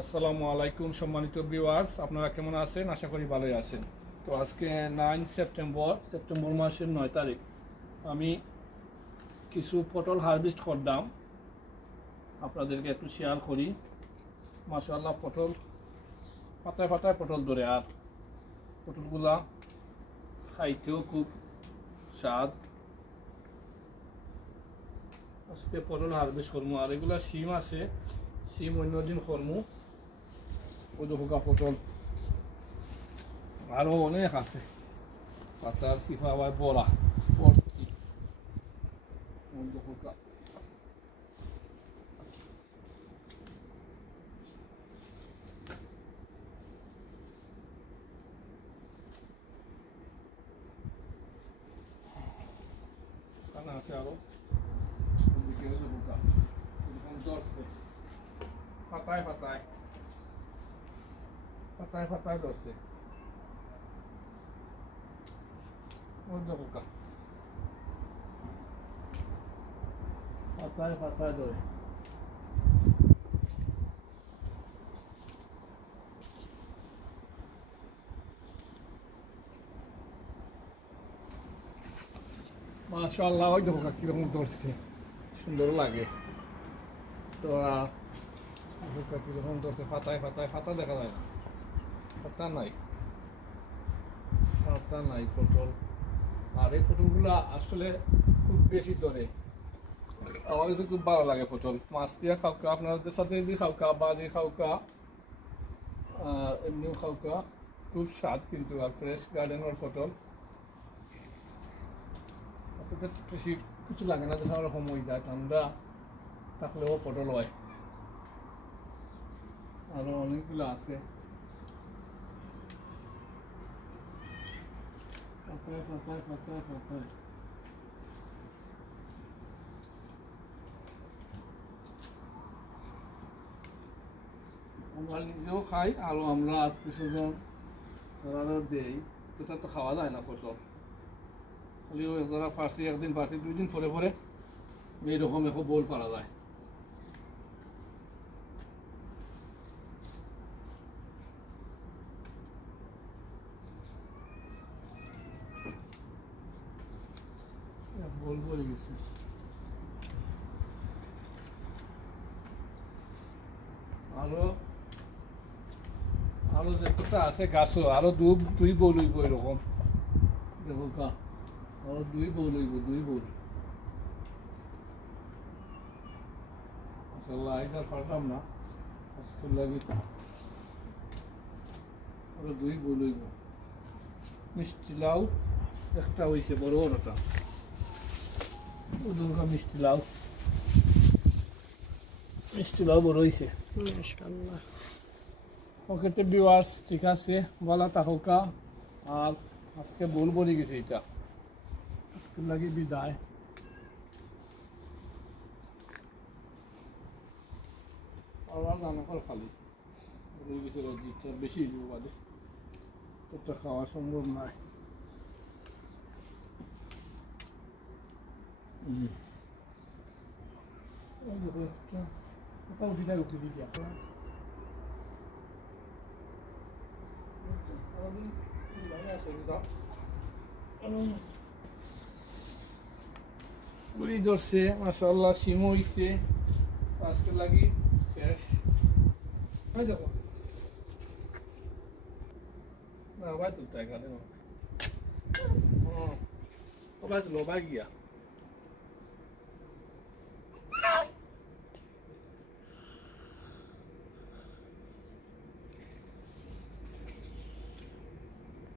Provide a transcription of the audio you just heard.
আসসালামু আলাইকুম সম্মানিত ভিউয়ার্স, আপনারা কেমন আছেন? আশা করি ভালোই আছেন। তো আজকে 9 সেপ্টেম্বর মাসের 9 তারিখ আমি কিছু পটল হারভেস্ট করলাম, আপনাদেরকে একটু শেয়ার করি। মাশাআল্লাহ, পটল পাতায় পাতায় পটল ধরে, আর পটলগুলা খাইতেও খুব স্বাদ। আজকে পটল হারভেস্ট করবো, আর এগুলা শিম আছে, শিম অন্যদিন করবো। ওই দেখো পটল আরো অনেক আছে, পাতার সিফা আবার বড়া ভর্তি। ওই দেখো কানা আছে আরো, ওদিকে ওই দেখো এরকম ধরছে, পাতায় পাতায় পাতায় পাতায় ধরছে। ওই দেখো পাতায় পাতায় ধরে। মাশাআল্লাহ, ওই দেখো কিরকম ধরছে, সুন্দর লাগে। তো কিরকম ধরছে, পাতায় পাতায়, পাতা দেখা যায় না, পাতা নাই, পাতা নাই পটল। আর এই পটলগুলা আসলে খুব বেশি ধরে, আমার কাছে খুব ভালো লাগে পটল। মাছ দিয়ে খাওকা, আপনাদের সাথে দিয়ে খাওকা, বাজে খাওকা, এমনিও খাওকা, খুব স্বাদ কিন্তু। আর ফ্রেশ গার্ডেনের পটল আপনাদের বেশি কিছু লাগে না, যেসব রকম হয়ে যায়, ঠান্ডা থাকলেও পটল হয়। আরো অনেকগুলো আছে, পাতায় পাতায় পাতায় পাতায়। আমরা নিজেও খাই, আরো আমরা আত্মীয় স্বজন তারাও দেই। তোটা তো খাওয়া যায় না পটল, খালি ওই যারা ফার্সি একদিন ফার্সি 2 দিন পরে পরে এইরকম এখন বোল পারা যায়। বোল পড়ে গেছে। আরো আরো যেটা আছে গাছও, আরো দুই বোল হইব এরকম, দেখো আরো 2 বোল হইব, 2 বোল। মাশাআল্লাহ, এটা পারতাম না আজকে লাগি, আরো 2 বোল হইব। মিষ্টি লাউ একটা হইছে, বড় বড়টা, দুর্গা মিষ্টি লাউ, মিষ্টি লাউ বড় হইছে মাশাআল্লাহ। ওকে তো ভিউয়ার্স, ঠিক আছে, ভালো থাকুকা। আর আজকে ভুল বলে গেছি, এটা আজকে লাগি বিদায়। আর রান্না কর খালি বলে গেছে, রোজিটা বেশি বাদে তোরটা খাওয়া সম্ভব নয়। কোথাও উঠি যায়, উঠে দিকে বুড়ি ধরছে। মাশাআল্লাহ, শিমও হইছে, আজকে লাগি শেষ। দেখো না ভাই, তুলতে এখানে ভাই তুলো ভাই গিয়া